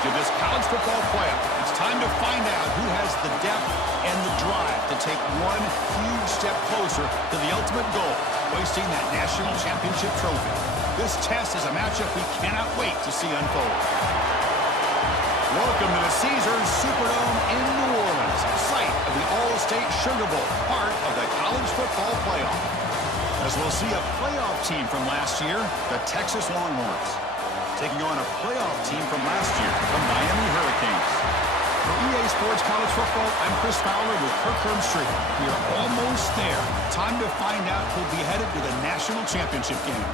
stage of this college football playoff. It's time to find out who has the depth and the drive to take one huge step closer to the ultimate goal, hoisting that national championship trophy. This test is a matchup we cannot wait to see unfold. Welcome to the Caesars Superdome in New Orleans, site of the All-State Sugar Bowl, part of the college football playoff. As we'll see a playoff team from last year, the Texas Longhorns, taking on a playoff team from last year, the Miami Hurricanes. For EA Sports College Football, I'm Chris Fowler with Kirk Herbstreit. We are almost there. Time to find out who'll be headed to the national championship game.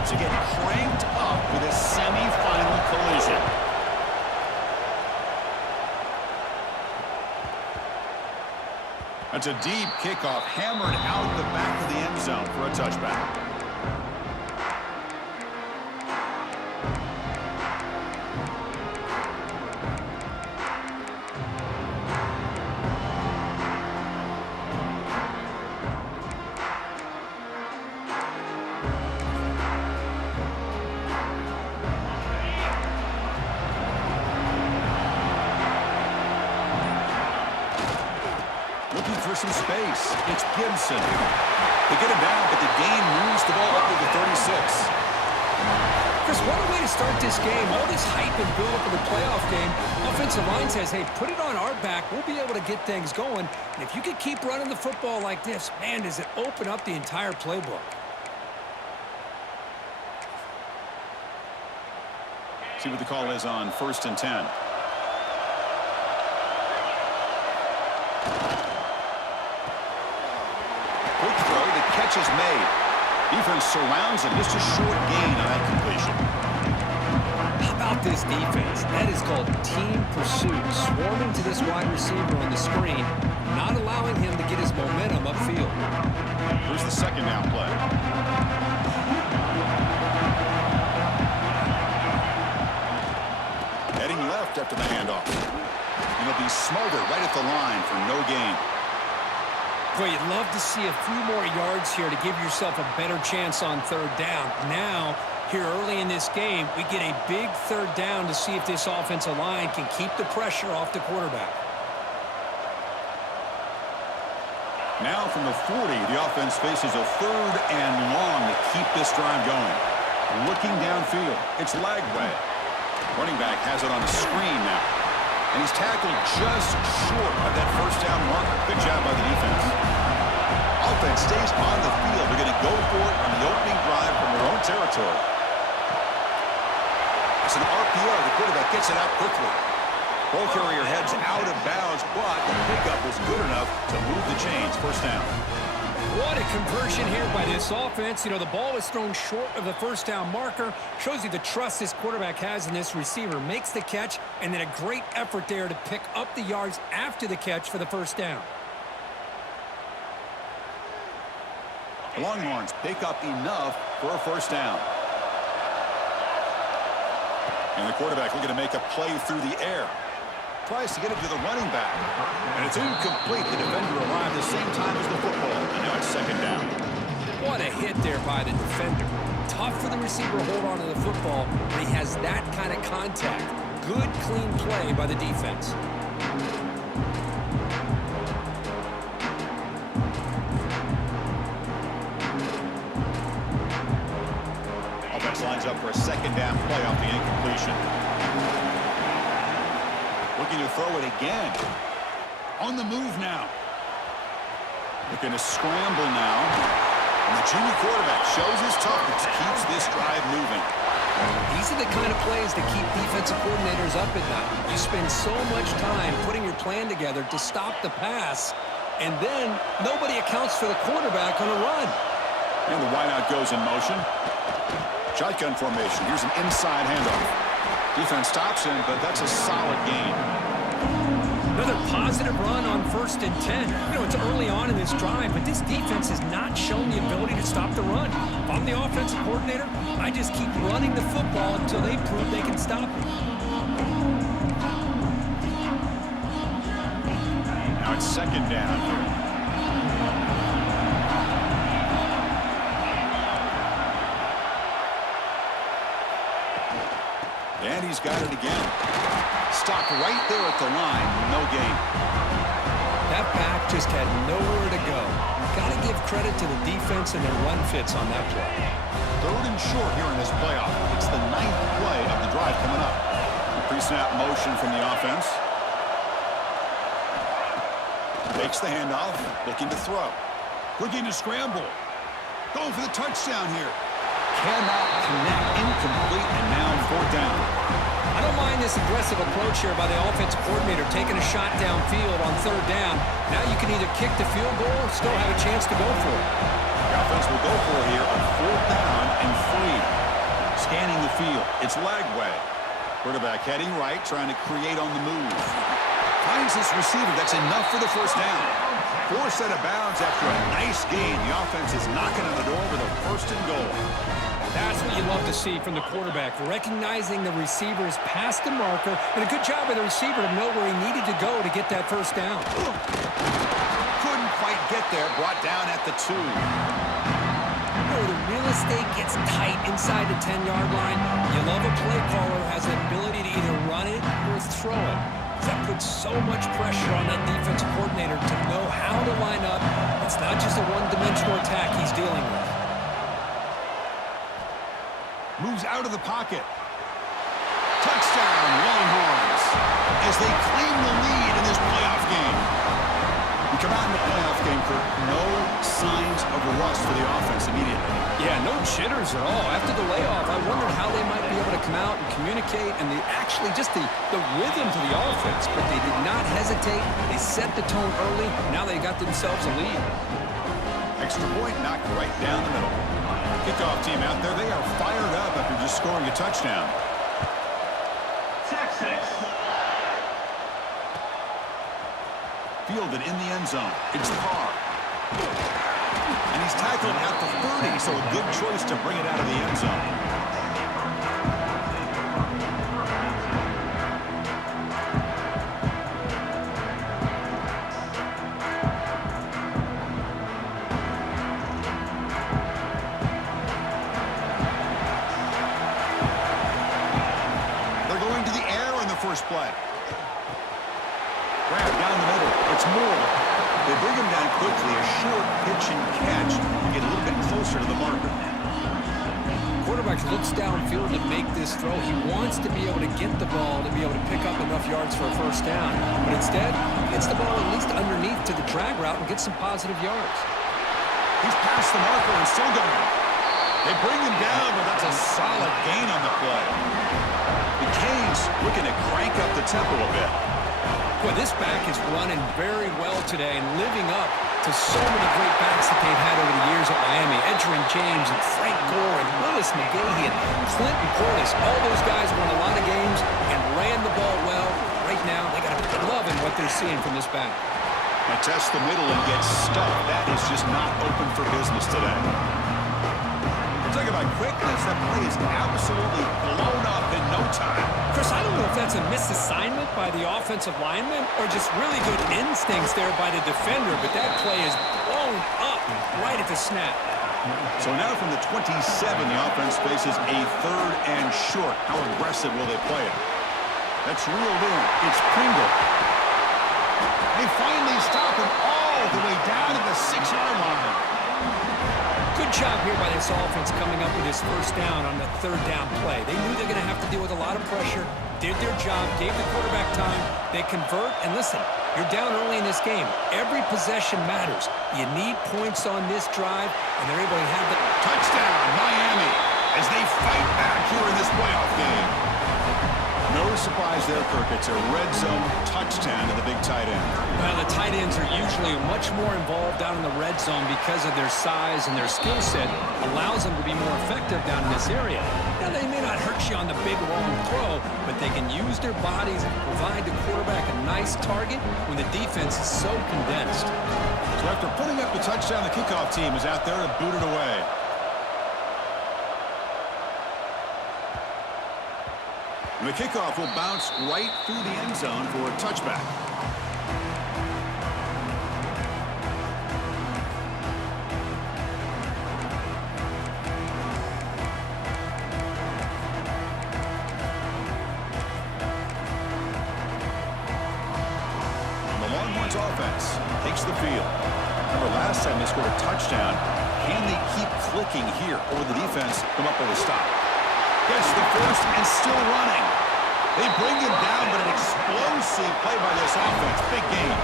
To get cranked up with a semi-final collision. That's a deep kickoff, hammered out the back of the end zone for a touchback. For some space. It's Gibson. They get him down, but the gain moves the ball up to the 36. Chris, what a way to start this game. All this hype and build-up of the playoff game. Offensive line says, hey, put it on our back. We'll be able to get things going. And if you could keep running the football like this, man, does it open up the entire playbook. See what the call is on 1st and 10. Quick throw, the catch is made. Defense surrounds him, just a short gain on that completion. How about this defense? That is called team pursuit. Swarming to this wide receiver on the screen, not allowing him to get his momentum upfield. Here's the second down play. Heading left after the handoff. And he'll be smothered right at the line for no gain. Boy, you'd love to see a few more yards here to give yourself a better chance on third down. Now, here early in this game, we get a big third down to see if this offensive line can keep the pressure off the quarterback. Now from the 40, the offense faces a third and long to keep this drive going. Looking downfield, it's Lagway. Running back has it on the screen now. And he's tackled just short of that first down marker. Good job by the defense. Offense stays on the field. They're going to go for it on the opening drive from their own territory. It's an RPO. The quarterback gets it out quickly. Ball carrier heads out of bounds, but the pickup was good enough to move the chains. First down. What a conversion here by this offense. You know, the ball is thrown short of the first down marker. Shows you the trust this quarterback has in this receiver. Makes the catch, and then a great effort there to pick up the yards after the catch for the first down. The Longhorns pick up enough for a first down. And the quarterback looking to make a play through the air. Tries to get it to the running back. And it's incomplete. The defender arrived the same time as the football. And now it's second down. What a hit there by the defender. Tough for the receiver to hold on to the football when he has that kind of contact. Good, clean play by the defense. Offense lines up for a second down play off the incompletion. Looking to throw it again. On the move now. Looking to scramble now. And the junior quarterback shows his toughness, keeps this drive moving. These are the kind of plays that keep defensive coordinators up at night. You spend so much time putting your plan together to stop the pass, and then nobody accounts for the quarterback on a run. And the wideout goes in motion. Shotgun formation. Here's an inside handoff. Defense stops him, but that's a solid gain. Another positive run on 1st and 10. You know, it's early on in this drive, but this defense has not shown the ability to stop the run. If I'm the offensive coordinator, I just keep running the football until they prove they can stop it. Now it's 2nd down here. And he's got it again. Stopped right there at the line. No gain. That back just had nowhere to go. Got to give credit to the defense and their run fits on that play. 3rd and short here in this playoff. It's the 9th play of the drive coming up. Pre-snap motion from the offense. Takes the handoff. Looking to throw. Looking to scramble. Going for the touchdown here. Cannot connect. Incomplete, and now 4th down. I don't mind this aggressive approach here by the offensive coordinator, taking a shot downfield on 3rd down. Now you can either kick the field goal or still have a chance to go for it. The offense will go for it here on 4th down and 3. Scanning the field. It's Lagway. Quarterback heading right, trying to create on the move. Finds this receiver. That's enough for the 1st down. 4th set of bounds after a nice gain. The offense is knocking on the door with a 1st and goal. That's what you love to see from the quarterback, recognizing the receiver's past the marker, and a good job by the receiver to know where he needed to go to get that 1st down. Couldn't quite get there. Brought down at the 2. The real estate gets tight inside the 10-yard line. You love a play caller who has the ability to either run it or throw it. That puts so much pressure on that defensive coordinator to know how to line up. It's not just a one-dimensional attack he's dealing with. Moves out of the pocket. Touchdown, Longhorns, as they claim the lead in this playoff game. We come out in the playoff game, Kurt. No signs of rust for the offense immediately. Yeah, no jitters at all. After the layoff, I wondered how they might be able to come out and communicate and actually just the rhythm to the offense. But they did not hesitate. They set the tone early. Now they got themselves a lead. Extra point knocked right down the middle. Kickoff team out there. They are fired up after just scoring a touchdown. Texas. Fielded in the end zone. It's Carr. And he's tackled at the 30, so a good choice to bring it out of the end zone. First play. Grab down the middle. It's Moore. They bring him down quickly. A short pitch and catch to get a little bit closer to the marker. Quarterback looks downfield to make this throw. He wants to be able to get the ball to be able to pick up enough yards for a 1st down. But instead, he gets the ball at least underneath to the drag route and gets some positive yards. He's past the marker and still going. They bring him down, but that's a solid gain on the play. The Canes looking to crank up the tempo a bit. Boy, this back is running very well today and living up to so many great backs that they've had over the years at Miami. Edgerrin James and Frank Gore and Willis McGahee and Clinton Portis. All those guys won a lot of games and ran the ball well. Right now, they got to be loving what they're seeing from this back. Now test the middle and get stuck. That is just not open for business today. Talk about quickness. That play is absolutely blown up in no time. Chris, I don't know if that's a misassignment by the offensive lineman or just really good instincts there by the defender, but that play is blown up right at the snap. So now from the 27, the offense faces a 3rd and short. How aggressive will they play it? That's reeled in. It's Pringle. They finally stop him all the way down to the 6-yard line. Good job here by this offense coming up with this 1st down on the 3rd down play. They knew they're going to have to deal with a lot of pressure, did their job, gave the quarterback time. They convert, and listen, you're down early in this game. Every possession matters. You need points on this drive, and they're able to have the touchdown, Miami, as they fight back here in this playoff game. No No surprise there, Kirk. It's a red zone touchdown to the big tight end. Well, the tight ends are usually much more involved down in the red zone because of their size, and their skill set allows them to be more effective down in this area. Now, they may not hurt you on the big, long throw, but they can use their bodies and provide the quarterback a nice target when the defense is so condensed. So after putting up the touchdown, the kickoff team is out there to boot it away. And the kickoff will bounce right through the end zone for a touchback. And the Longhorns offense takes the field. Remember last time they scored a touchdown. Can they keep clicking here, or the defense come up with a stop? Gets the first and still running. They bring him down, but an explosive play by this offense. Big game.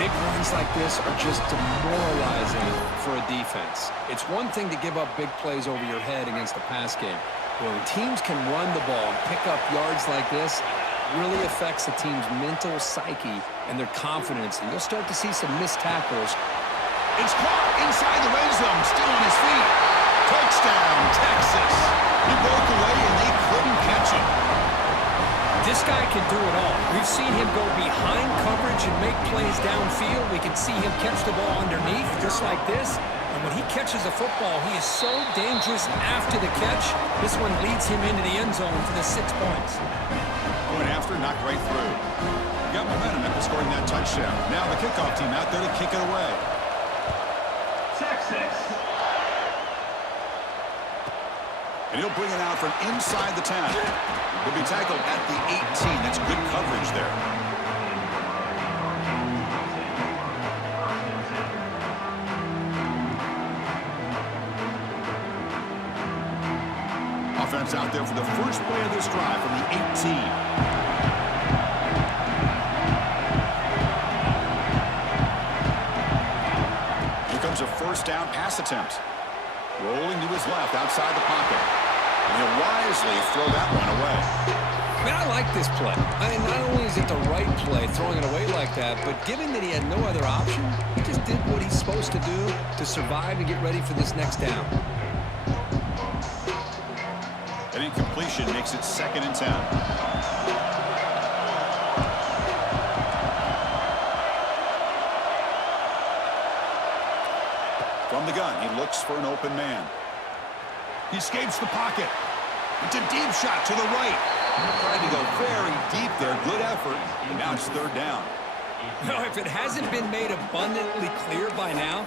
Big runs like this are just demoralizing for a defense. It's one thing to give up big plays over your head against the pass game. But when teams can run the ball and pick up yards like this, it really affects the team's mental psyche and their confidence. And you'll start to see some missed tackles. It's caught inside the red zone, still on his feet. Touchdown, Texas. He broke away and they couldn't catch him. This guy can do it all. We've seen him go behind coverage and make plays downfield. We can see him catch the ball underneath, just like this. And when he catches a football, he is so dangerous after the catch. This one leads him into the end zone for the 6 points. Going after, knocked right through. Got momentum after scoring that touchdown. Now the kickoff team out there to kick it away. Texas. And he'll bring it out from inside the 10. He'll be tackled at the 18. That's good coverage there. Offense out there for the first play of this drive from the 18. Here comes a first down pass attempt. Rolling to his left outside the pocket. And he'll wisely throw that one away. Man, I like this play. Not only is it the right play, throwing it away like that, but given that he had no other option, he just did what he's supposed to do to survive and get ready for this next down. An incompletion makes it 2nd and 10. From the gun, he looks for an open man. He escapes the pocket. It's a deep shot to the right. Tried to go very deep there. Good effort. And now it's 3rd down. No, if it hasn't been made abundantly clear by now,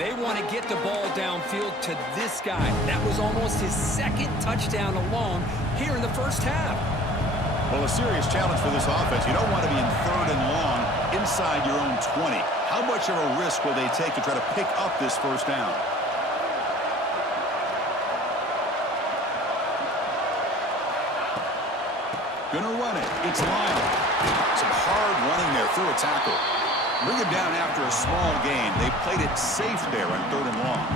they want to get the ball downfield to this guy. That was almost his 2nd touchdown alone here in the first half. Well, a serious challenge for this offense. You don't want to be in 3rd and long inside your own 20. How much of a risk will they take to try to pick up this first down? Gonna run it. It's Lyle. Some hard running there through a tackle. Bring him down after a small gain. They played it safe there on 3rd and long.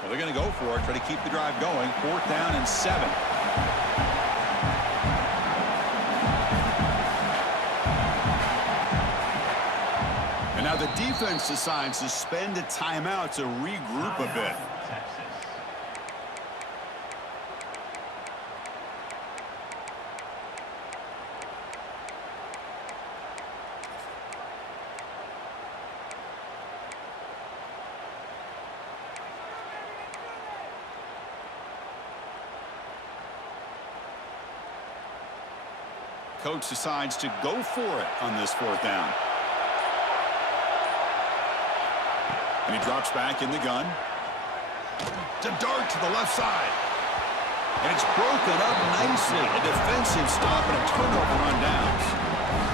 Well, they're going to go for it, try to keep the drive going. 4th down and 7. And now the defense decides to spend a timeout to regroup a bit. Coach decides to go for it on this 4th down. And he drops back in the gun. It's a dart to the left side. And it's broken up nicely. A defensive stop and a turnover on downs.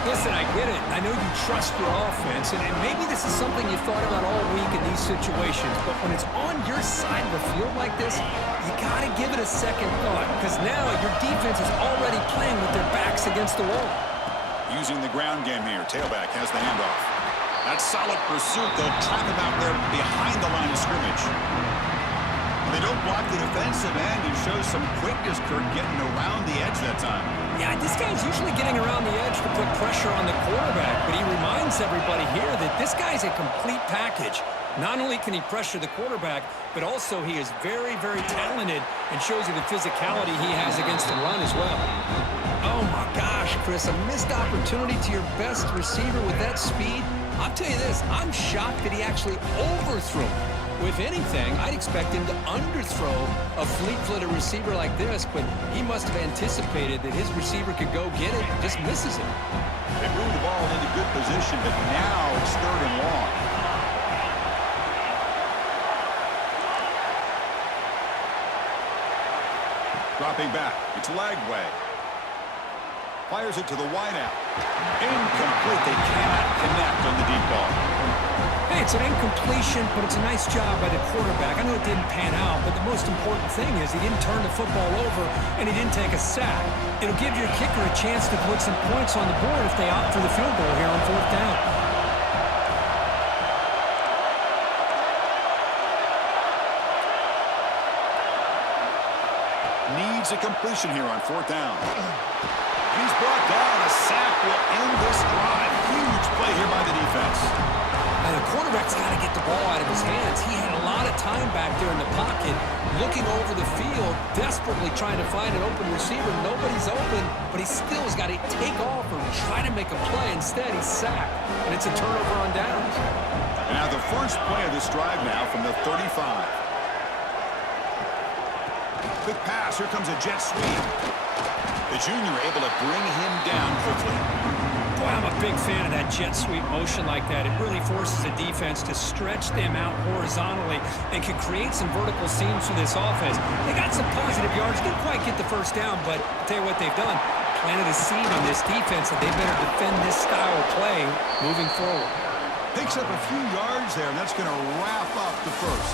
Listen, I get it. I know you trust your offense, and maybe this is something you thought about all week in these situations, but when it's on your side of the field like this, you got to give it a second thought, because now your defense is already playing with their backs against the wall. Using the ground game here. Tailback has the handoff. That's solid pursuit. They'll trap him out there behind the line of scrimmage. They don't block the defensive end and show some quickness, Kirk, getting around the edge that time. Yeah, this guy's usually getting around the edge to put pressure on the quarterback, but he reminds everybody here that this guy's a complete package. Not only can he pressure the quarterback, but also he is very, very talented and shows you the physicality he has against the run as well. Oh, my gosh, Chris, a missed opportunity to your best receiver with that speed. I'll tell you this, I'm shocked that he actually overthrew. With anything, I'd expect him to underthrow a fleet-footed receiver like this, but he must have anticipated that his receiver could go get it and just misses it. They moved the ball into good position, but now it's 3rd and long. Dropping back, it's Lagway. Fires it to the wideout. Incomplete. They cannot connect on the deep ball. Hey, it's an incompletion, but it's a nice job by the quarterback. I know it didn't pan out, but the most important thing is he didn't turn the football over and he didn't take a sack. It'll give your kicker a chance to put some points on the board if they opt for the field goal here on 4th down. Needs a completion here on 4th down. He's brought down. A sack will end this drive. Huge play here by the defense. And the quarterback's got to get the ball out of his hands. He had a lot of time back there in the pocket, looking over the field, desperately trying to find an open receiver. Nobody's open, but he still has got to take off or try to make a play. Instead, he's sacked, and it's a turnover on downs. Now the first play of this drive now from the 35. Quick pass. Here comes a jet sweep. The junior able to bring him down quickly. Boy, I'm a big fan of that jet sweep motion like that. It really forces the defense to stretch them out horizontally and can create some vertical seams for this offense. They got some positive yards. Didn't quite get the first down, but I'll tell you what they've done. Planted a seed on this defense that they better defend this style of play moving forward. Picks up a few yards there, and that's going to wrap up the first.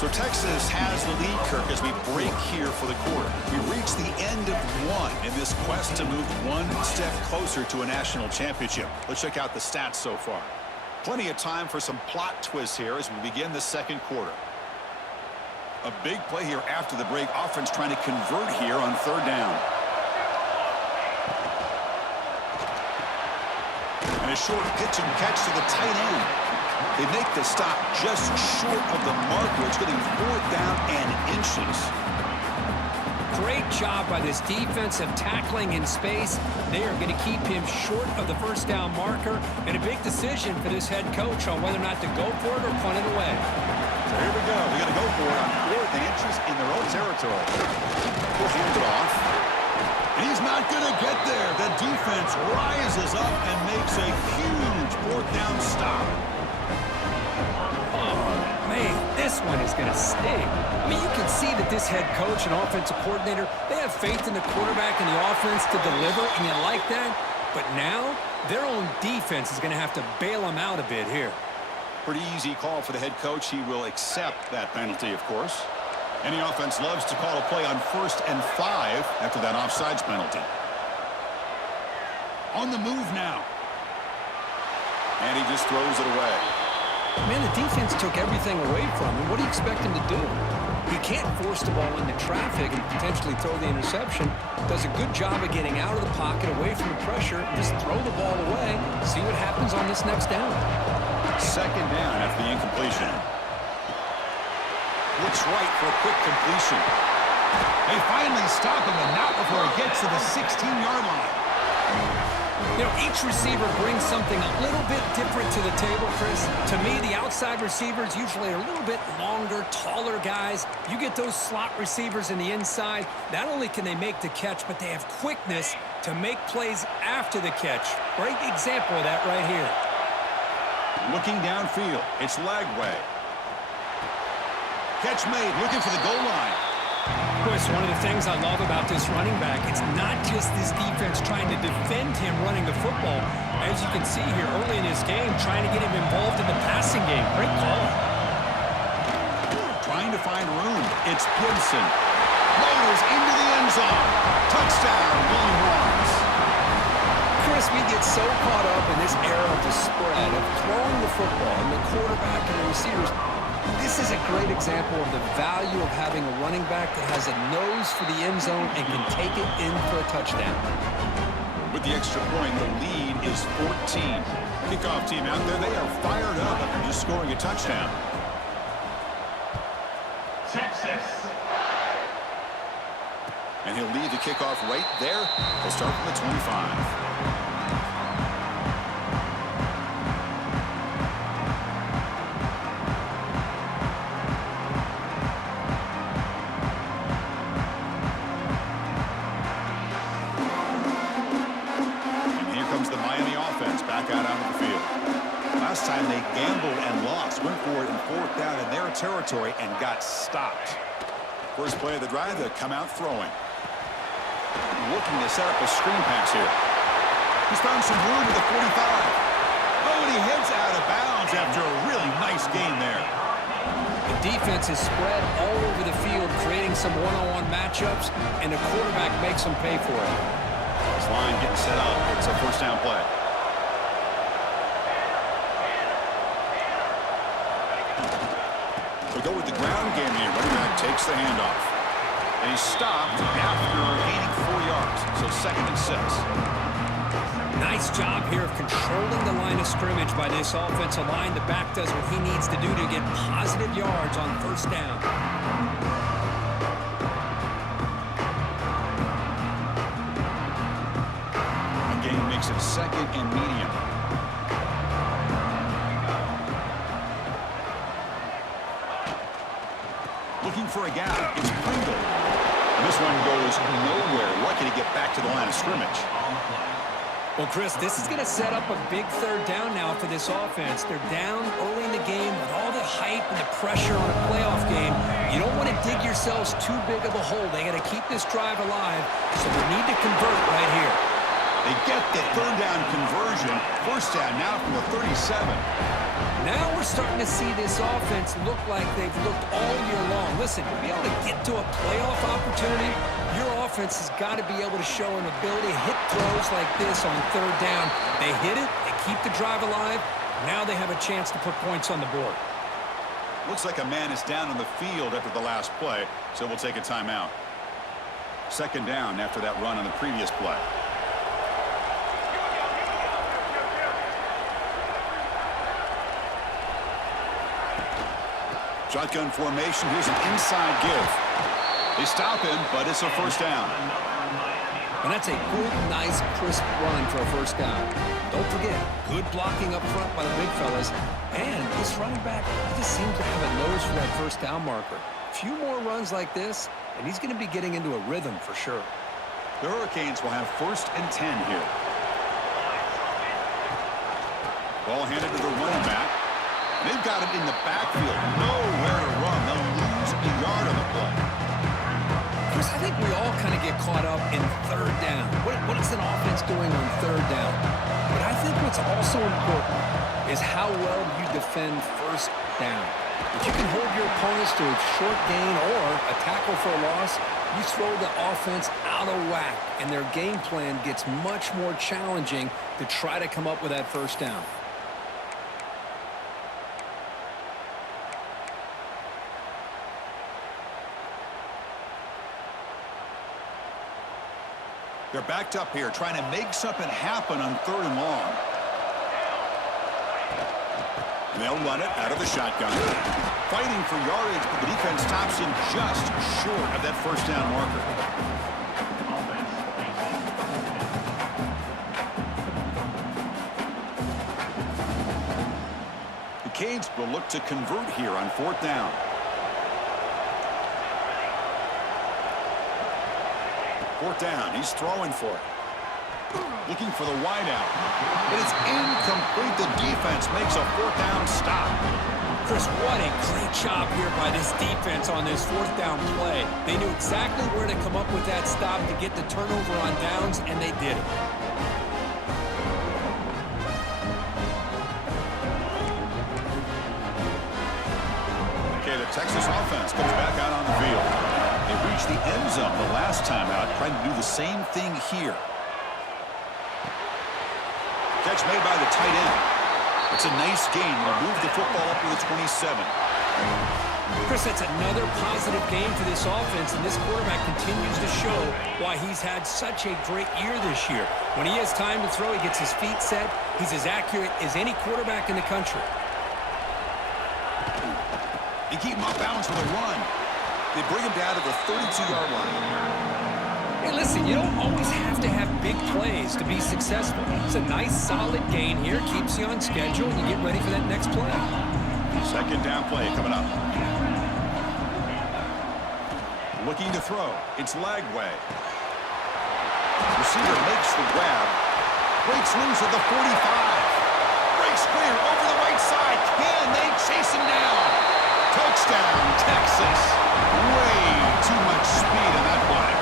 So Texas has the lead, Kirk, as we break here for the quarter. We reach the end of one in this quest to move one step closer to a national championship. Let's check out the stats so far. Plenty of time for some plot twists here as we begin the second quarter. A big play here after the break. Offense trying to convert here on 3rd down. And a short pitch and catch to the tight end. They make the stop just short of the marker. It's getting 4th down and inches. Great job by this defensive tackling in space. They are going to keep him short of the 1st down marker, and a big decision for this head coach on whether or not to go for it or punt it away. So here we go. We got to go for it on 4th and inches in their own territory. We'll hand it off. And he's not going to get there. The defense rises up and makes a huge 4th down stop. Man, this one is going to sting. I mean, you can see that this head coach and offensive coordinator, they have faith in the quarterback and the offense to deliver, and you like that. But now, their own defense is going to have to bail them out a bit here. Pretty easy call for the head coach. He will accept that penalty, of course. Any offense loves to call a play on 1st and 5 after that offsides penalty. On the move now. And he just throws it away. Man, the defense took everything away from him. What do you expect him to do? He can't force the ball into traffic and potentially throw the interception. Does a good job of getting out of the pocket, away from the pressure, just throw the ball away, see what happens on this next down. 2nd down after the incompletion. Looks right for a quick completion. They finally stop him, and not before he gets to the 16-yard line. You know, each receiver brings something a little bit different to the table, Chris. To me, the outside receivers usually are a little bit longer, taller guys. You get those slot receivers in the inside, not only can they make the catch, but they have quickness to make plays after the catch. Great example of that right here. Looking downfield, it's Lagway. Catch made, looking for the goal line. Chris, one of the things I love about this running back, it's not just this defense trying to defend him running the football. As you can see here early in his game, trying to get him involved in the passing game. Great call. Trying to find room. It's Gibson. Motors into the end zone. Touchdown, Willie Morris. Chris, we get so caught up in this era of the spread, of throwing the football, and the quarterback and the receivers. This is a great example of the value of having a running back that has a nose for the end zone and can take it in for a touchdown. With the extra point, the lead is 14. Kickoff team out there, they are fired up after just scoring a touchdown. Texas. And he'll lead the kickoff right there. He'll start from the 25. Last time they gambled and lost, went for it in fourth down in their territory and got stopped. First play of the drive, they come out throwing. Looking to set up a screen pass here. He's found some room at the 45. Oh, and he heads out of bounds after a really nice gain there. The defense is spread all over the field, creating some one-on-one matchups, and the quarterback makes them pay for it. This line getting set up. It's a first down play. We go with the ground game here. Running back takes the handoff. And he's stopped after gaining 4 yards. So 2nd and 6. Nice job here of controlling the line of scrimmage by this offensive line. The back does what he needs to do to get positive yards on first down. A gain makes it 2nd and medium. Looking for a gap. It's Pringle. This one goes nowhere. Lucky to get back to the line of scrimmage. Well, Chris, this is going to set up a big third down now for this offense. They're down early in the game with all the hype and the pressure on a playoff game. You don't want to dig yourselves too big of a hole. They got to keep this drive alive, so they need to convert right here. They get the third down conversion. First down now from the 37. Now we're starting to see this offense look like they've looked all year long. Listen, to be able to get to a playoff opportunity, your offense has got to be able to show an ability to hit throws like this on third down. They hit it, they keep the drive alive. Now they have a chance to put points on the board. Looks like a man is down on the field after the last play, so we'll take a timeout. 2nd down after that run on the previous play. Shotgun formation. Here's an inside give. They stop him, but it's a first down. And that's a good, nice, crisp run for a first down. Don't forget, good blocking up front by the big fellas. And this running back just seems to have a nose for that first down marker. A few more runs like this, and he's going to be getting into a rhythm for sure. The Hurricanes will have 1st and 10 here. Ball handed to the running back. They've got it in the backfield. Nowhere to run. They'll lose a yard on the play. Chris, I think we all kind of get caught up in third down. What is an offense doing on third down? But I think what's also important is how well you defend first down. If you can hold your opponents to a short gain or a tackle for a loss, you throw the offense out of whack, and their game plan gets much more challenging to try to come up with that first down. They're backed up here, trying to make something happen on 3rd and long. They'll run it out of the shotgun. Fighting for yardage, but the defense stops him just short of that first down marker. The Canes will look to convert here on 4th down. Fourth down, he's throwing for it. Looking for the wideout. It is incomplete. The defense makes a 4th down stop. Chris, what a great job here by this defense on this fourth down play. They knew exactly where to come up with that stop to get the turnover on downs, and they did it. Okay, the Texas offense comes back out on the field. They reached the end zone the last time out, trying to do the same thing here. Catch made by the tight end. It's a nice gain. They'll move the football up to the 27. Chris, that's another positive game for this offense, and this quarterback continues to show why he's had such a great year this year. When he has time to throw, he gets his feet set. He's as accurate as any quarterback in the country. They keep him off balance with a run. They bring him down to the 32-yard line. Hey, listen, you don't always have to have big plays to be successful. It's a nice, solid gain here. Keeps you on schedule, and you get ready for that next play. Second down play coming up. Looking to throw. It's Lagway. Receiver makes the grab. Breaks loose at the 45. Breaks clear over the right side. Can they chase him down? Touchdown, Texas. Way too much speed on that play.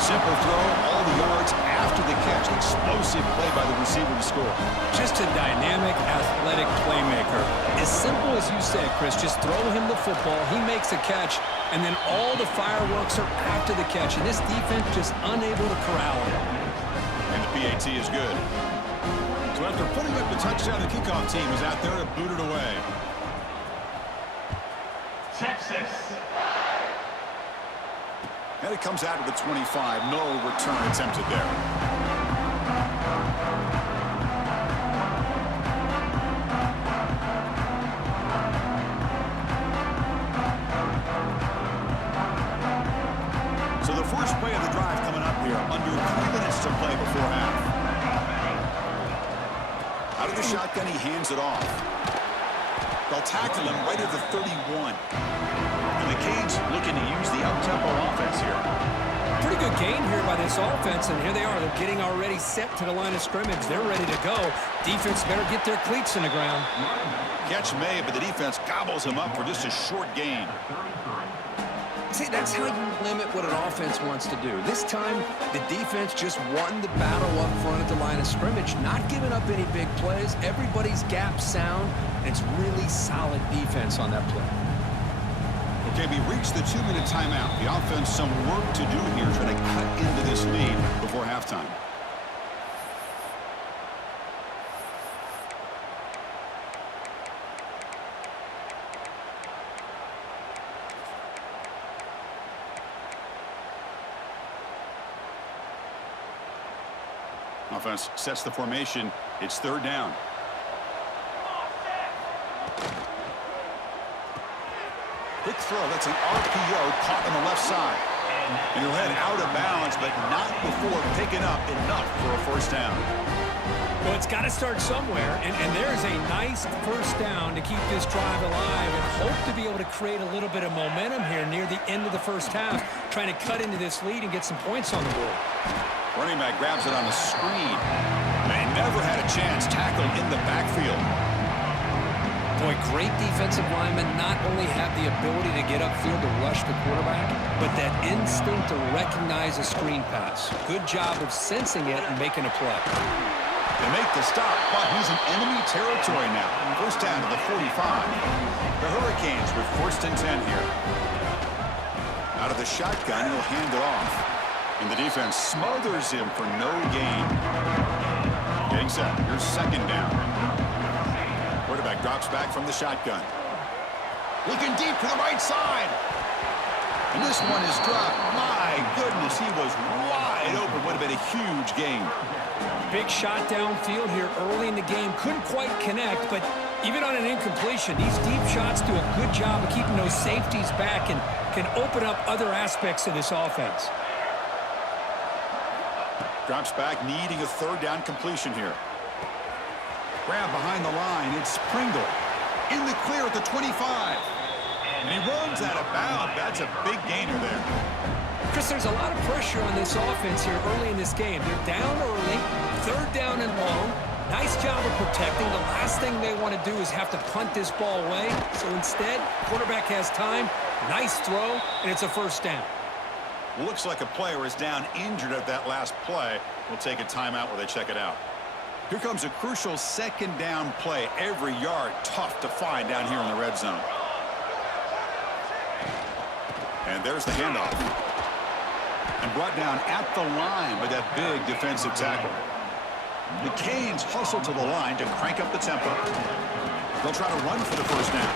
Simple throw, all the yards after the catch. Explosive play by the receiver to score. Just a dynamic, athletic playmaker. As simple as you said, Chris, just throw him the football, he makes a catch, and then all the fireworks are after the catch. And this defense just unable to corral him. And the PAT is good. So after putting up the touchdown, the kickoff team is out there to boot it away. Texas. And it comes out to the 25. No return attempted there. So the first play of the drive coming up here. Under 3 minutes to play before half. Out of the shotgun, he hands it off. They'll tackle him right at the 31. And the Canes looking to use the up-tempo offense here. Pretty good gain here by this offense, and here they are. They're getting already set to the line of scrimmage. They're ready to go. Defense better get their cleats in the ground. Catch made, but the defense gobbles him up for just a short gain. See, that's how you limit what an offense wants to do. This time, the defense just won the battle up front at the line of scrimmage, not giving up any big plays. Everybody's gap sound, and it's really solid defense on that play. Okay, we reached the 2-minute timeout. The offense some work to do here, trying to cut into this lead before halftime. Offense sets the formation. It's third down. Quick throw. That's an RPO caught on the left side. And he'll head out of bounds, but not before picking up enough for a first down. Well, it's got to start somewhere, and there's a nice first down to keep this drive alive and hope to be able to create a little bit of momentum here near the end of the first half, trying to cut into this lead and get some points on the board. Running back grabs it on the screen. They never had a chance tackled in the backfield. Boy, great defensive linemen not only have the ability to get upfield to rush the quarterback, but that instinct to recognize a screen pass. Good job of sensing it and making a play. They make the stop, but he's in enemy territory now. First down to the 45. The Hurricanes with first and 10 here. Out of the shotgun, he'll hand it off. And the defense smothers him for no gain. Getting set. Here's second down. Quarterback drops back from the shotgun. Looking deep to the right side. And this one is dropped. My goodness, he was wide open. Would have been a huge gain. Big shot downfield here early in the game. Couldn't quite connect, but even on an incompletion, these deep shots do a good job of keeping those safeties back and can open up other aspects of this offense. Drops back, needing a third down completion here. Grab behind the line. It's Pringle. In the clear at the 25. And he runs out of bounds. That's a big gainer there. Chris, there's a lot of pressure on this offense here early in this game. They're down early, third down and long. Nice job of protecting. The last thing they want to do is have to punt this ball away. So instead, quarterback has time. Nice throw, and it's a first down. Looks like a player is down injured at that last play. We'll take a timeout while they check it out. Here comes a crucial second down play. Every yard tough to find down here in the red zone. And there's the handoff. And brought down at the line by that big defensive tackle. The Canes hustle to the line to crank up the tempo. They'll try to run for the first down.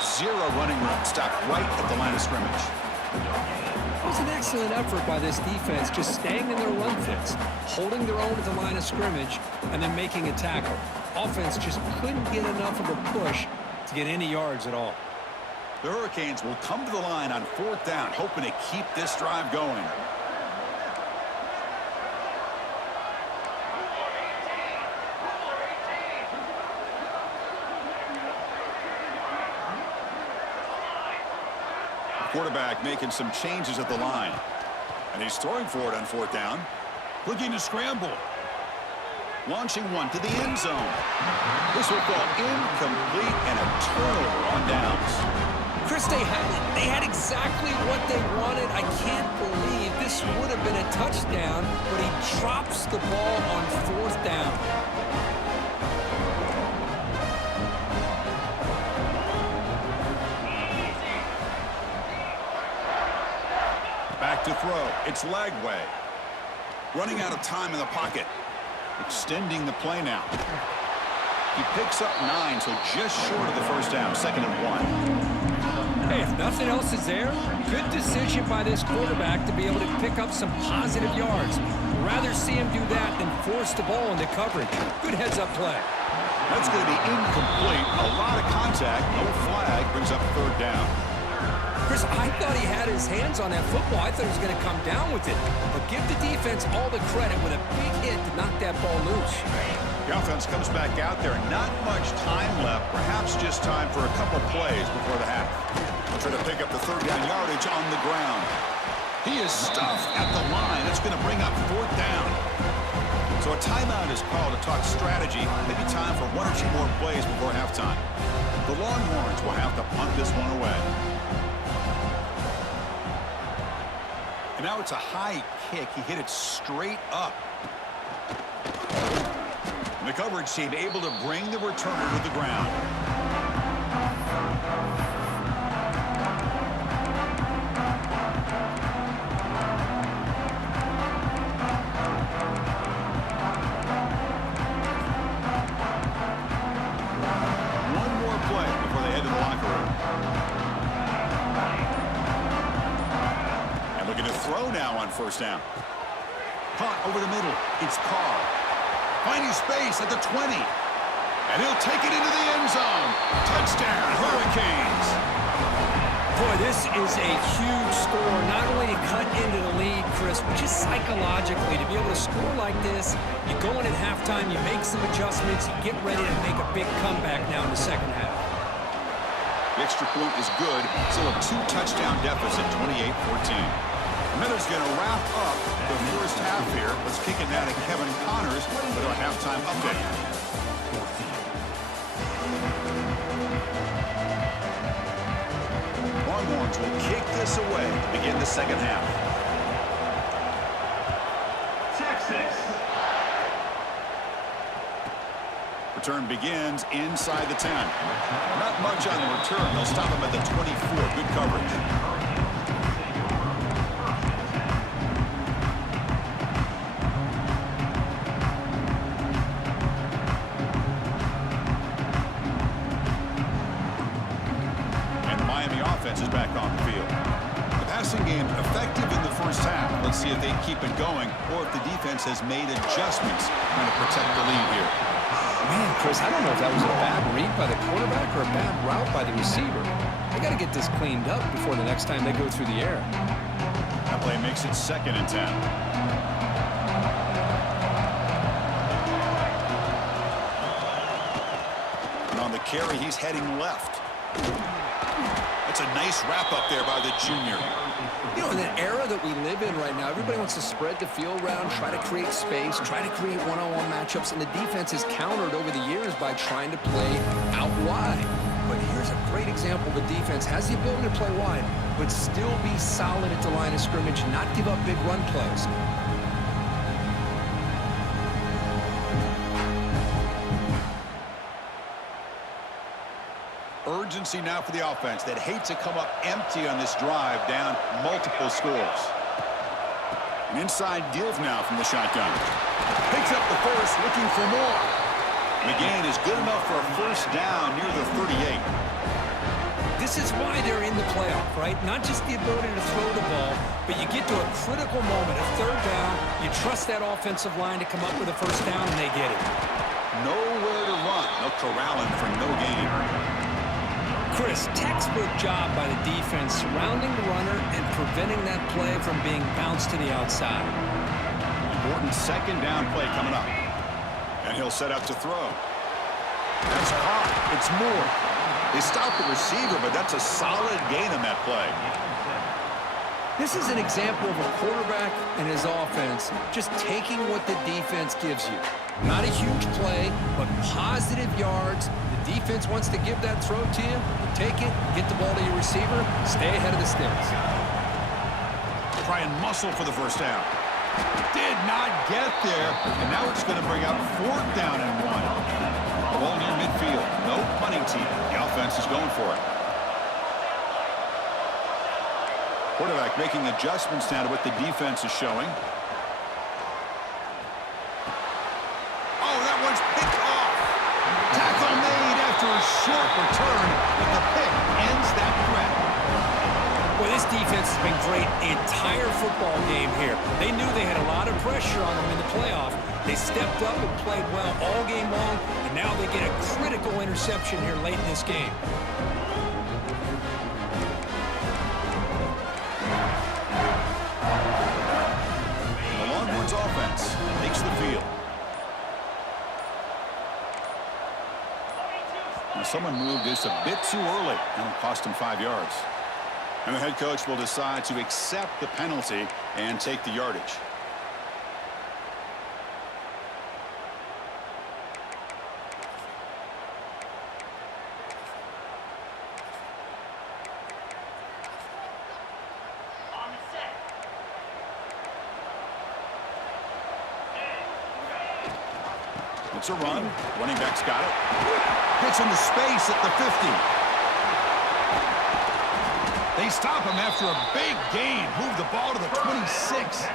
Zero running room. Stopped right at the line of scrimmage. It was an excellent effort by this defense, just staying in their run fits, holding their own at the line of scrimmage, and then making a tackle. Offense just couldn't get enough of a push to get any yards at all. The Hurricanes will come to the line on fourth down, hoping to keep this drive going. Quarterback making some changes at the line. And he's throwing for it on fourth down. Looking to scramble. Launching one to the end zone. This will fall incomplete and a turnover on downs. Chris, they had exactly what they wanted. I can't believe this would have been a touchdown, but he drops the ball on fourth down. Back to throw. It's Lagway. Running out of time in the pocket. Extending the play now. He picks up 9, so just short of the first down. 2nd and 1. Hey, if nothing else is there, good decision by this quarterback to be able to pick up some positive yards. Rather see him do that than force the ball into coverage. Good heads-up play. That's going to be incomplete. A lot of contact. No flag. Brings up 3rd down. Chris, I thought he had his hands on that football. I thought he was going to come down with it. But give the defense all the credit with a big hit to knock that ball loose. The offense comes back out there. Not much time left. Perhaps just time for a couple plays before the half. They'll try to pick up the 3rd down yardage on the ground. He is stuffed at the line. It's going to bring up 4th down. So a timeout is called to talk strategy. Maybe time for 1 or 2 more plays before halftime. The Longhorns will have to punt this one away. And now it's a high kick. He hit it straight up. And the coverage team able to bring the returner to the ground. One more play before they head to the locker room. Looking to throw now on 1st down. Caught over the middle. It's Carr. Finding space at the 20. And he'll take it into the end zone. Touchdown, Hurricanes. Boy, this is a huge score. Not only to cut into the lead, Chris, but just psychologically to be able to score like this. You go in at halftime, you make some adjustments, you get ready to make a big comeback now in the second half. The extra point is good. Still a 2-touchdown deficit, 28-14. Miller's going to wrap up the first half here. Let's kick it now to Kevin Connors with our halftime update. Longhorns will kick this away to begin the second half. Texas. Return begins inside the 10. Not much on the return. They'll stop him at the 24. Good coverage. Is back on the field. The passing game effective in the first half. Let's see if they keep it going or if the defense has made adjustments trying to protect the lead here. Man, Chris, I don't know if that was a bad read by the quarterback or a bad route by the receiver. They got to get this cleaned up before the next time they go through the air. That play makes it 2nd and 10. And on the carry, he's heading left. That's a nice wrap-up there by the junior. You know, in the era that we live in right now, everybody wants to spread the field around, try to create space, try to create one-on-one matchups, and the defense has countered over the years by trying to play out wide. But here's a great example. The defense has the ability to play wide, but still be solid at the line of scrimmage, not give up big run plays. Urgency now for the offense that hates to come up empty on this drive, down multiple scores. An inside give now from the shotgun. Picks up the first, looking for more. McGann is good enough for a first down near the 38. This is why they're in the playoff, right? Not just the ability to throw the ball, but you get to a critical moment, a third down, you trust that offensive line to come up with a first down, and they get it. Nowhere to run. They'll corral him for no gain. Chris, textbook job by the defense surrounding the runner and preventing that play from being bounced to the outside. Important second down play coming up. And he'll set up to throw. That's caught. It's Moore. They stopped the receiver, but that's a solid gain on that play. This is an example of a quarterback and his offense just taking what the defense gives you. Not a huge play, but positive yards. The defense wants to give that throw to you. You take it, get the ball to your receiver, stay ahead of the sticks. Try and muscle for the first down. Did not get there, and now it's going to bring up fourth down and 1. The ball near midfield. No punting team. The offense is going for it. Quarterback making adjustments now to what the defense is showing. Oh, that one's picked off. Tackle made after a short return, but the pick ends that threat. Boy, this defense has been great the entire football game here. They knew they had a lot of pressure on them in the playoff. They stepped up and played well all game long, and now they get a critical interception here late in this game. The Longhorns offense takes the field. Now someone moved this a bit too early, and it cost him 5 yards. And the head coach will decide to accept the penalty and take the yardage. It's a run. Running back's got it. Gets into space at the 50. They stop him after a big gain. Move the ball to the 26.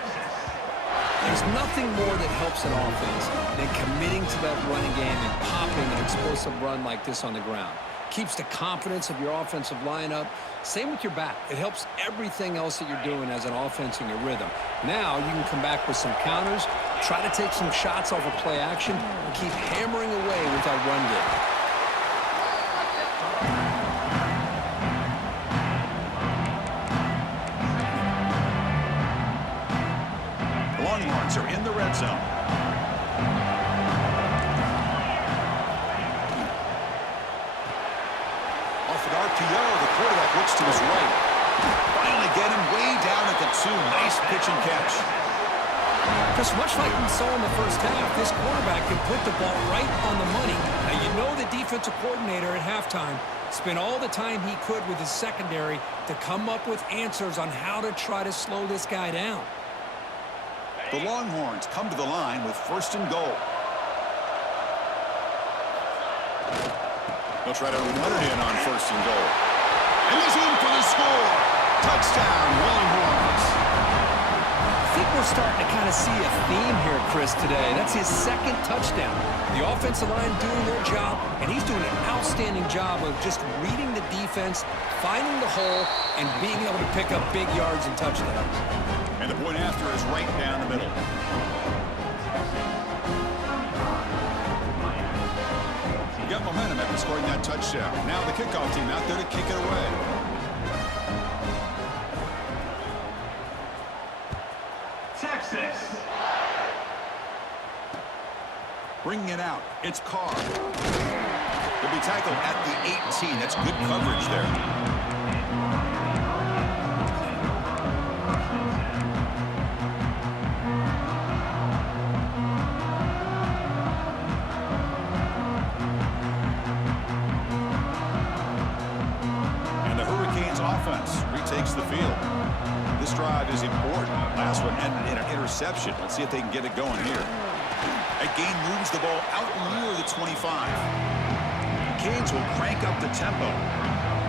There's nothing more that helps an offense than committing to that running game and popping an explosive run like this on the ground. Keeps the confidence of your offensive lineup. Same with your back. It helps everything else that you're doing as an offense in your rhythm. Now you can come back with some counters, try to take some shots off of play action, and keep hammering away with that run game. Longhorns are in the red zone. Off an RPO, the quarterback looks to his right. Finally get him way down at the 2. Nice pitch and catch. Just much like we saw in the first half, this quarterback can put the ball right on the money. Now, you know the defensive coordinator at halftime spent all the time he could with his secondary to come up with answers on how to try to slow this guy down. The Longhorns come to the line with first and goal. They'll try to run it in on first and goal. And he's in for the score. Touchdown, Longhorns. I think we're starting to kind of see a theme here, Chris, today. That's his second touchdown. The offensive line doing their job, and he's doing an outstanding job of just reading the defense, finding the hole, and being able to pick up big yards and touchdowns. And the point after is right down the middle. You got momentum after scoring that touchdown. Now the kickoff team out there to kick it away. Texas. Bringing it out. It's Carr. He'll be tackled at the 18. That's good coverage there. Takes the field. This drive is important. Last one ended in an interception. Let's see if they can get it going here. That gain moves the ball out near the 25. Canes will crank up the tempo.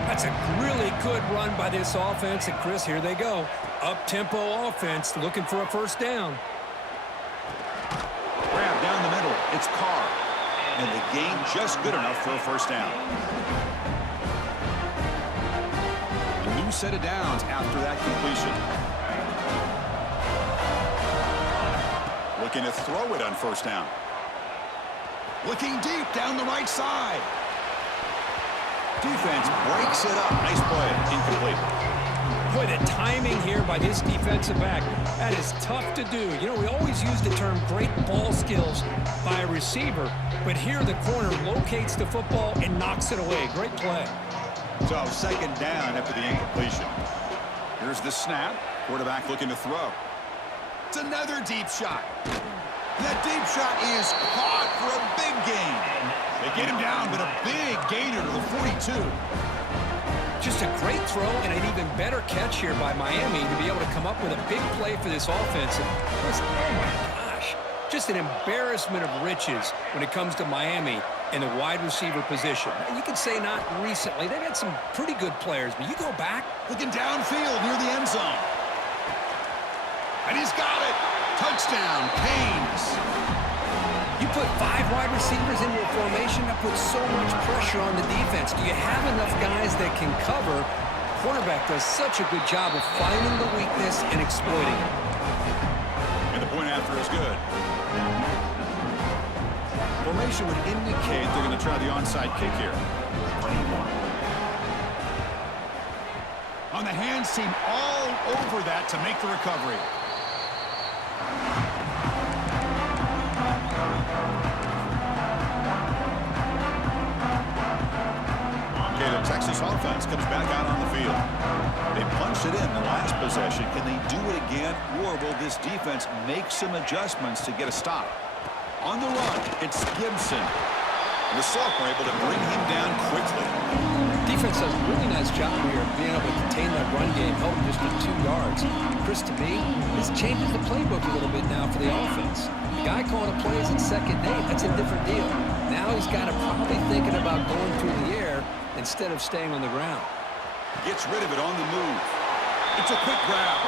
That's a really good run by this offense. And Chris, here they go. Up-tempo offense looking for a first down. Grab down the middle. It's Carr. And the gain just good enough for a first down. New set of downs after that completion. Looking to throw it on first down. Looking deep down the right side. Defense breaks it up. Nice play. Incomplete. Boy, the timing here by this defensive back, that is tough to do. You know, we always use the term great ball skills by a receiver, but here the corner locates the football and knocks it away. Great play. So second down after the incompletion. Here's the snap. Quarterback looking to throw. It's another deep shot. That deep shot is caught for a big gain. They get him down, but a big gainer to the 42. Just a great throw and an even better catch here by Miami to be able to come up with a big play for this offense. And just, oh my gosh, just an embarrassment of riches when it comes to Miami in the wide receiver position. You could say not recently. They've had some pretty good players, but you go back. Looking downfield near the end zone. And he's got it. Touchdown, Canes. You put 5 wide receivers into a formation that puts so much pressure on the defense. Do you have enough guys that can cover? Quarterback does such a good job of finding the weakness and exploiting it. And the point after is good. Formation would indicate they're going to try the onside kick here. On the hands team all over that to make the recovery. Okay, the Texas offense comes back out on the field. They punched it in the last possession. Can they do it again, or will this defense make some adjustments to get a stop? On the run, it's Gibson. The sophomore able to bring him down quickly. Defense does a really nice job here of being able to contain that run game, held just to 2 yards. Chris, to me, this changes the playbook a little bit now for the offense. The guy calling the plays at second and 8, that's a different deal. Now he's got to probably thinking about going through the air instead of staying on the ground. Gets rid of it on the move. It's a quick grab.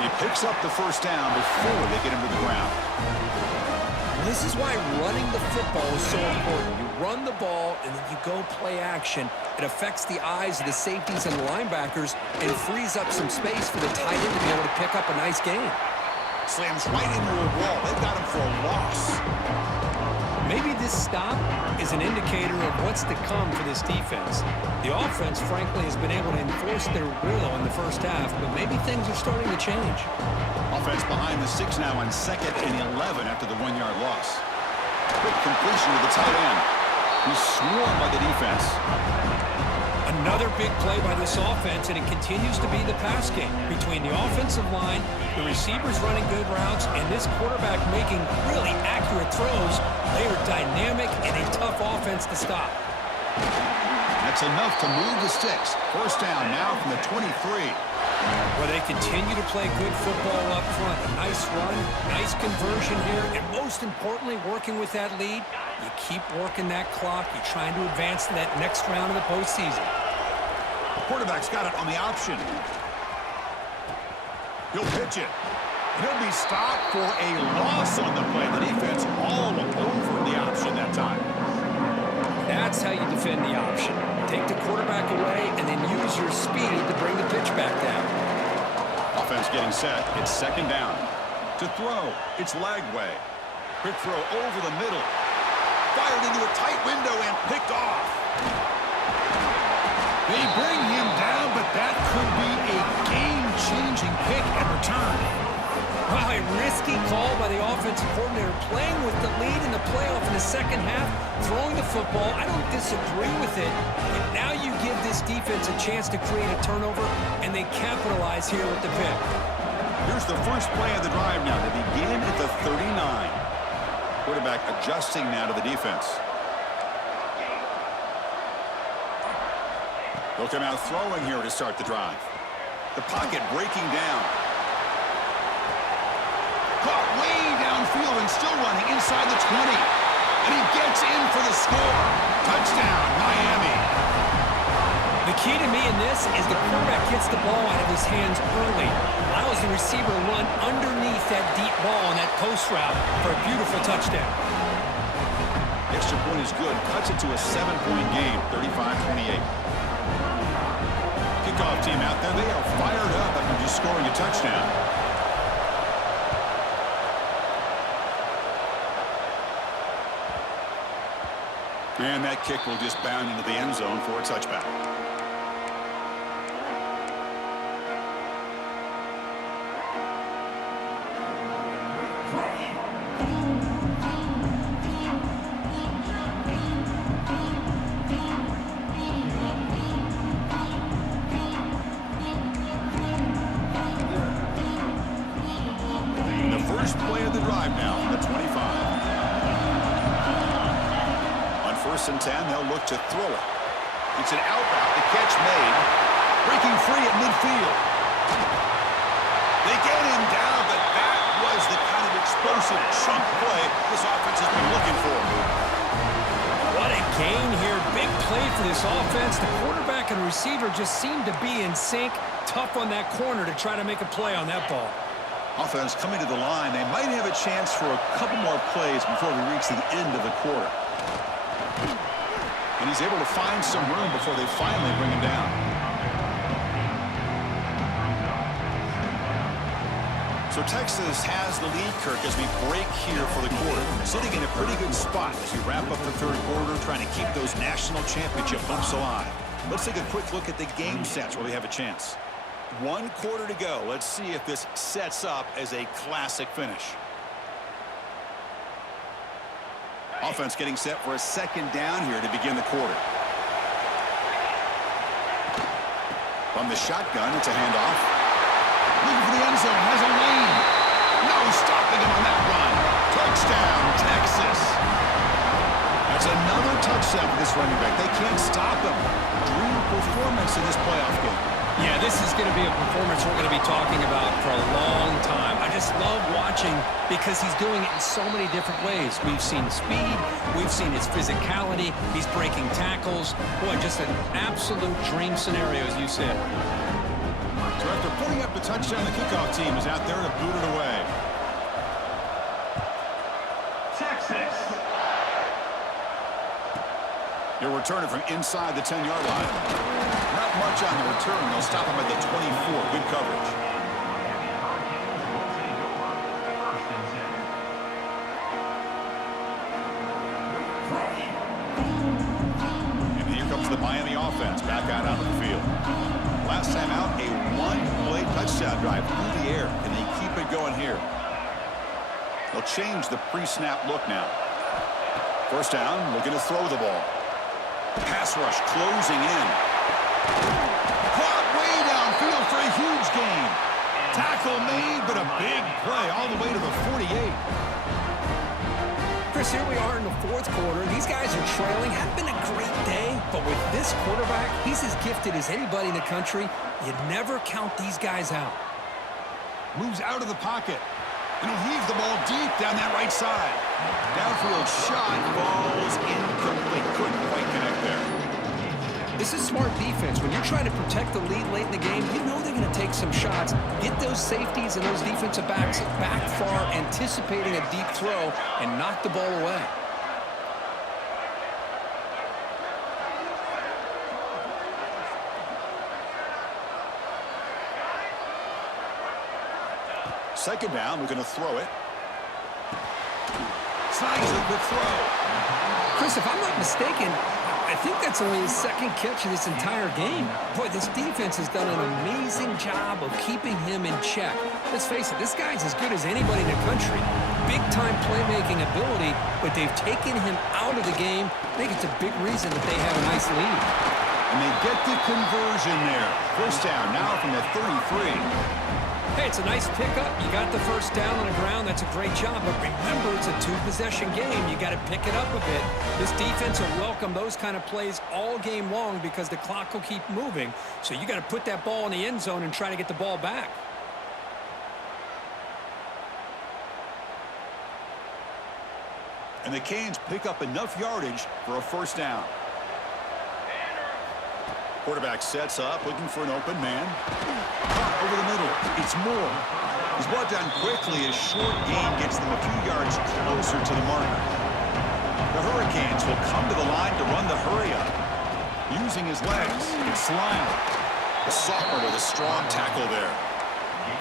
And he picks up the first down before they get him to the ground. This is why running the football is so important. You run the ball, and then you go play action. It affects the eyes of the safeties and the linebackers and frees up some space for the tight end to be able to pick up a nice gain. Slams right into a wall. They've got him for a loss. Maybe this stop is an indicator of what's to come for this defense. The offense, frankly, has been able to enforce their will in the first half, but maybe things are starting to change. Offense behind the 6 now on 2nd and 11 after the 1-yard loss. Quick completion to the tight end. He's swarmed by the defense. Another big play by this offense, and it continues to be the pass game between the offensive line, the receivers running good routes, and this quarterback making really accurate throws. They are dynamic and a tough offense to stop. That's enough to move the sticks. First down now from the 23. Where they continue to play good football up front. A nice run, nice conversion here, and most importantly, working with that lead, you keep working that clock. You're trying to advance to that next round of the postseason. Quarterback's got it on the option. He'll pitch it. He'll be stopped for a loss on the play. The defense all over the option that time. That's how you defend the option. Take the quarterback away and then use your speed to bring the pitch back down. Offense getting set. It's second down. To throw, it's Lagway. Quick throw over the middle. Fired into a tight window and picked off. They bring him down, but that could be a game-changing pick and return. Wow, a risky call by the offensive coordinator, playing with the lead in the playoff in the second half, throwing the football. I don't disagree with it, but now you give this defense a chance to create a turnover, and they capitalize here with the pick. Here's the first play of the drive now to begin at the 39. Quarterback adjusting now to the defense. They'll come out throwing here to start the drive. The pocket breaking down. Caught way downfield and still running inside the 20. And he gets in for the score. Touchdown, Miami. The key to me in this is the quarterback gets the ball out of his hands early, allows the receiver to run underneath that deep ball on that post route for a beautiful touchdown. Extra point is good. Cuts it to a 7-point game, 35-28. Kickoff team out there. They are fired up after just scoring a touchdown. And that kick will just bound into the end zone for a touchback. And 10, they'll look to throw it. It's an out route. The catch made. Breaking free at midfield. They get him down, but that was the kind of explosive chunk play this offense has been looking for. What a gain here. Big play for this offense. The quarterback and receiver just seem to be in sync. Tough on that corner to try to make a play on that ball. Offense coming to the line. They might have a chance for a couple more plays before we reach the end of the quarter. And he's able to find some room before they finally bring him down. So Texas has the lead, Kirk, as we break here for the quarter. Sitting in a pretty good spot as we wrap up the third quarter, trying to keep those national championship hopes alive. Let's take a quick look at the game sets where we have a chance. 1 quarter to go. Let's see if this sets up as a classic finish. Offense getting set for a second down here to begin the quarter. From the shotgun, it's a handoff. Looking for the end zone, has a lane. No stopping him on that run. Touchdown, Texas. That's another touchdown for this running back. They can't stop him. Dream performance in this playoff game. Yeah, this is going to be a performance we're going to be talking about for a long time. I just love watching because he's doing it in so many different ways. We've seen speed. We've seen his physicality. He's breaking tackles. Boy, just an absolute dream scenario, as you said. So after putting up the touchdown, the kickoff team is out there to boot it away. Texas. They'll return it from inside the 10-yard line. Not much on the return. They'll stop him at the 24. Good coverage. And here comes the Miami offense back out onto the field. Last time out, a one-play touchdown drive through the air. Can they keep it going here? They'll change the pre-snap look now. First down, looking to throw the ball. Pass rush closing in. Caught way downfield for a huge gain. Tackle made, but a big play all the way to the 48. Chris, here we are in the fourth quarter. These guys are trailing. Haven't been a great day, but with this quarterback, he's as gifted as anybody in the country. You never count these guys out. Moves out of the pocket. And he'll heave the ball deep down that right side. Downfield shot falls incomplete. Couldn't quite connect there. This is smart defense. When you're trying to protect the lead late in the game, you know they're going to take some shots. Get those safeties and those defensive backs back far, anticipating a deep throw, and knock the ball away. Second down, we're going to throw it. Snags a good throw. Chris, if I'm not mistaken, I think that's only his second catch of this entire game. Boy, this defense has done an amazing job of keeping him in check. Let's face it, this guy's as good as anybody in the country. Big-time playmaking ability, but they've taken him out of the game. I think it's a big reason that they have a nice lead. And they get the conversion there. First down now from the 33. Hey, it's a nice pickup. You got the first down on the ground. That's a great job. But remember, it's a two-possession game. You got to pick it up a bit. This defense will welcome those kind of plays all game long because the clock will keep moving. So you got to put that ball in the end zone and try to get the ball back. And the Canes pick up enough yardage for a first down. Quarterback sets up, looking for an open man. Caught over the middle. It's Moore. He's brought down quickly as short gain gets them a few yards closer to the marker. The Hurricanes will come to the line to run the hurry up. Using his legs, it's Lyle. The sophomore with a strong tackle there.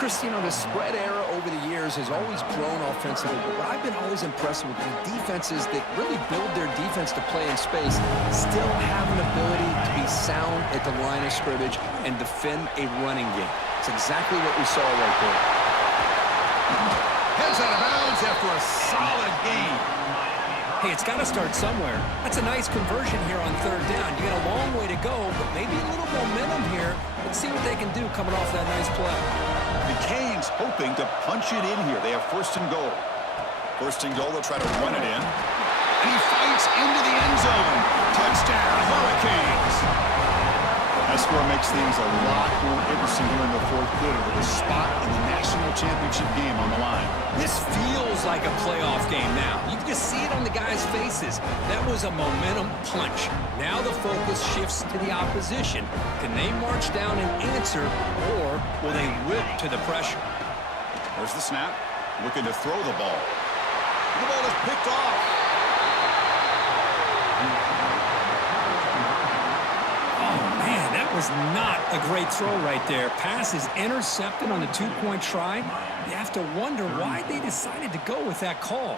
Chris, you know, the spread era over the years has always grown offensively, but what I've been always impressed with defenses that really build their defense to play in space still have an ability to be sound at the line of scrimmage and defend a running game. It's exactly what we saw right there. Heads out of bounds after a solid gain. Hey, it's got to start somewhere. That's a nice conversion here on third down. You got a long way to go, but maybe a little momentum here. Let's see what they can do coming off that nice play. The Canes hoping to punch it in here. They have first and goal. First and goal, they'll try to run it in. And he fights into the end zone. Touchdown, Hurricanes. That score makes things a lot more interesting here in the fourth quarter with a spot in the national championship game on the line. This feels like a playoff game now. You can just see it on the guys' faces. That was a momentum punch. Now the focus shifts to the opposition. Can they march down and answer, or will they whip to the pressure? There's the snap. Looking to throw the ball. The ball is picked off. That was not a great throw right there. Pass is intercepted on the two-point try. You have to wonder why they decided to go with that call.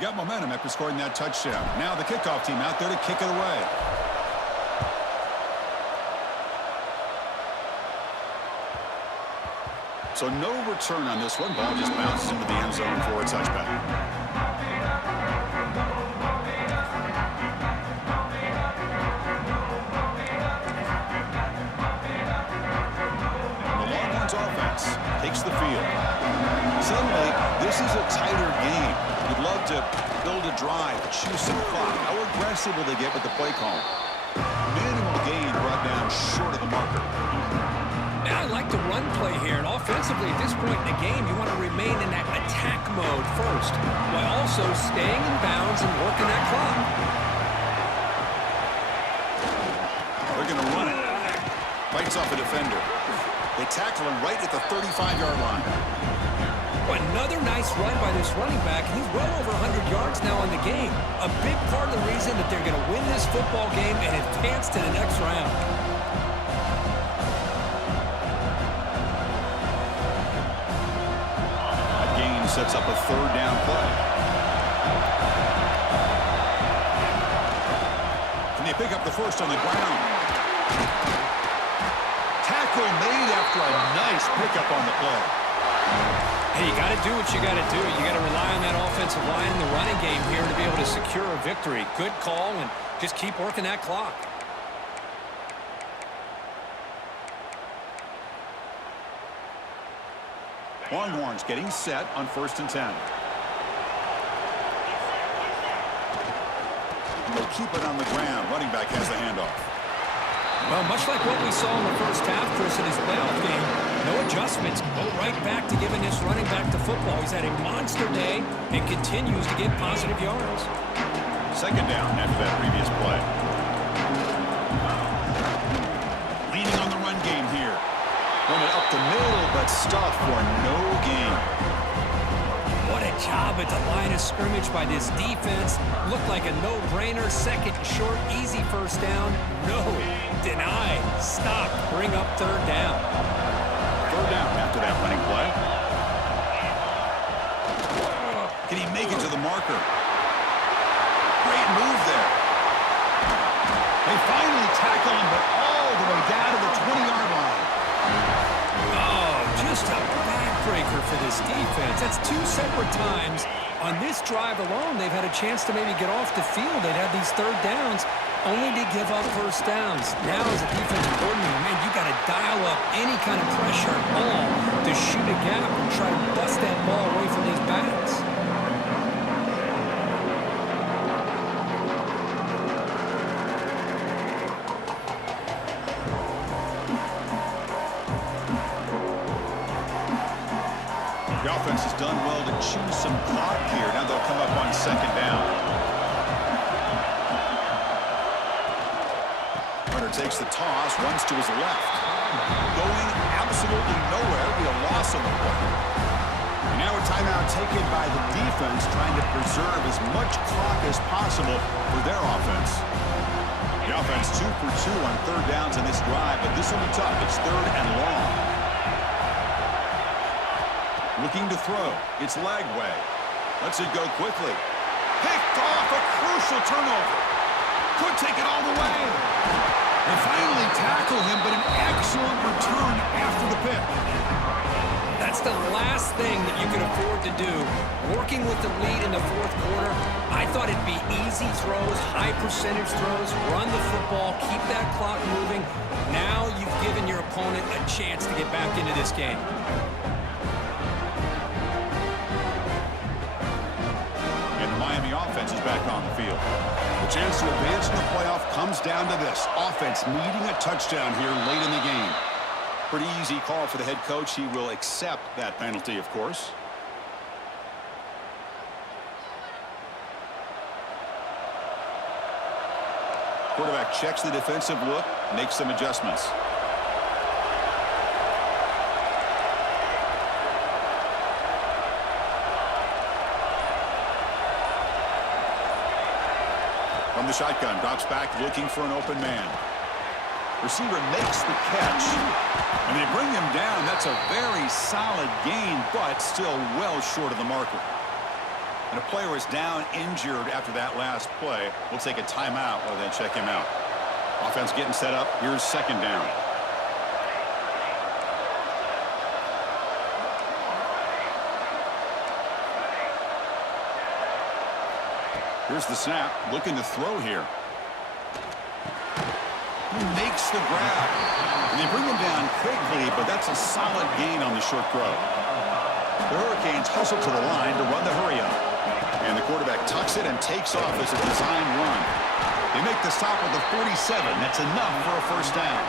Got momentum after scoring that touchdown. Now the kickoff team out there to kick it away. So no return on this one. Ball just bounces into the end zone for a touchback. The Longhorns offense takes the field. Suddenly, this is a tighter game. You'd love to build a drive, choose some clock. How aggressive will they get with the play call? Minimal gain brought down short of the marker. Now I like the run play here, and offensively at this point in the game, you want to remain in that attack mode first, while also staying in bounds and working that clock. They're going to run it. Fights off a defender. They tackle him right at the 35-yard line. Another nice run by this running back. He's well over 100 yards now in the game. A big part of the reason that they're going to win this football game and advance to the next round. That gain sets up a third down play. Can they pick up the first on the ground? Tackle made after a nice pickup on the play. Hey, you got to do what you got to do. You got to rely on that offensive line in the running game here to be able to secure a victory. Good call, and just keep working that clock. Longhorns getting set on 1st and 10. They'll keep it on the ground. Running back has the handoff. Well, much like what we saw in the first half, Chris, in his playoff game, no adjustments. Go right back to giving this running back to football. He's had a monster day and continues to get positive yards. Second down after that previous play. Leaning on the run game here. Run it up the middle, but stuff for no gain. Well, What a job at the line of scrimmage by this defense. Looked like a no-brainer. Second short, easy first down. No. Denied. Stop. Bring up third down. Third down after that running play. Can he make it to the marker? Great move there. They finally tackle him, but all the way down to the 20-yard line. Oh, just a backbreaker for this defense. That's two separate times. On this drive alone, they've had a chance to maybe get off the field. They'd have these third downs, only to give up first downs. Now, as a defensive coordinator, man, you got to dial up any kind of pressure at all to shoot a gap and try to bust that ball away from these backs. The offense has done well to choose some clock here. Now they'll come up on second down. Hunter takes the toss, runs to his left. Going absolutely nowhere. Be a loss on the play. And now a timeout taken by the defense, trying to preserve as much clock as possible for their offense. The offense 2 for 2 on third downs in this drive, but this will be tough. It's third and long. Looking to throw. It's Lagway. Lets it go quickly. Picked off, a crucial turnover. Could take it all the way. They finally tackle him, but an excellent return after the pick. That's the last thing that you can afford to do. Working with the lead in the fourth quarter, I thought it'd be easy throws, high percentage throws, run the football, keep that clock moving. Now you've given your opponent a chance to get back into this game. Miami offense is back on the field. The chance to advance in the playoff comes down to this. Offense needing a touchdown here late in the game. Pretty easy call for the head coach. He will accept that penalty, of course. Quarterback checks the defensive look, makes some adjustments. From the shotgun, drops back looking for an open man. Receiver makes the catch, and they bring him down. That's a very solid gain, but still well short of the marker. And a player is down injured after that last play. We'll take a timeout while they check him out. Offense getting set up. Here's second down. Here's the snap, looking to throw here. He makes the grab. And they bring him down quickly, but that's a solid gain on the short throw. The Hurricanes hustle to the line to run the hurry up. And the quarterback tucks it and takes off as a design run. They make the stop at the 47. That's enough for a first down.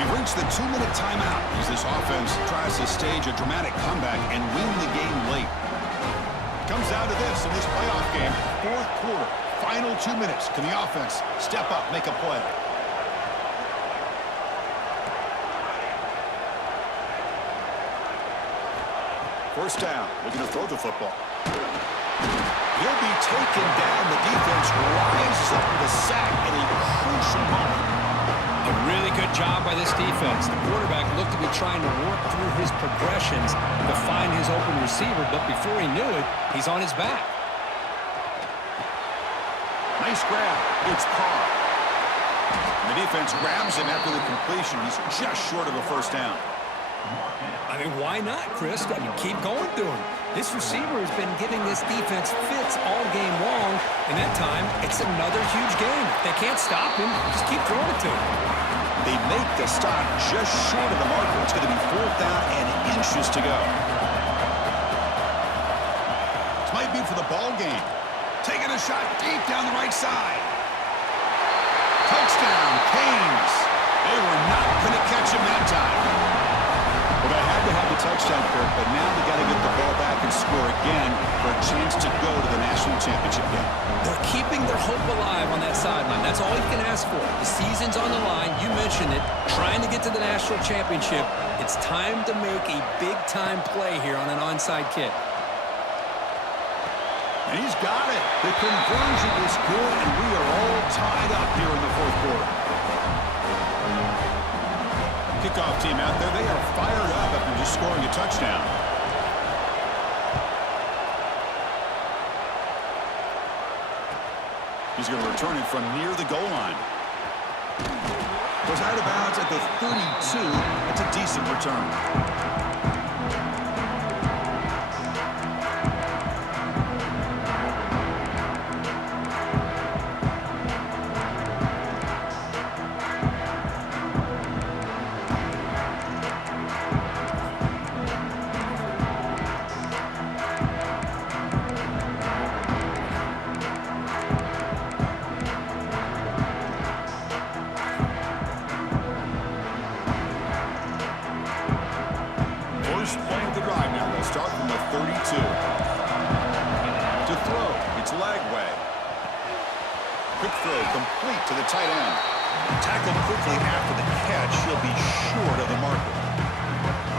We've reached the 2-minute timeout as this offense tries to stage a dramatic comeback and win the game late. Comes down to this in this playoff game. Fourth quarter, final 2 minutes. Can the offense step up, make a play? First down, looking to throw the football. He'll be taken down. The defense rises up with a sack in a crucial moment. A really good job by this defense. The quarterback looked to be trying to work through his progressions to find his open receiver, but before he knew it, he's on his back. Nice grab. It's Carr. The defense grabs him after the completion. He's just short of a first down. I mean, why not, Chris? I mean, keep going to him. This receiver has been giving this defense fits all game long, and that time, it's another huge game. If they can't stop him, just keep throwing it to him. They make the stop just short of the marker. It's going to be fourth down and inches to go. This might be for the ball game. Taking a shot deep down the right side. Touchdown, Canes. They were not going to catch him that time. Well, they had to have the touchdown, Kirk, but now they got to get the ball back and score again for a chance to go to the national championship game. They're keeping their hope alive on that sideline. That's all you can ask for. The season's on the line. You mentioned it. Trying to get to the national championship. It's time to make a big-time play here on an onside kick. And he's got it. The conversion is good, and we are all tied up here in the fourth quarter. Kickoff team out there, they are fired up after just scoring a touchdown. He's going to return it from near the goal line. Goes out of bounds at the 32. That's a decent return. First play of the drive now. They'll start from the 32. To throw, it's Lagway. Quick throw complete to the tight end. Tackled quickly after the catch. He'll be short of the marker.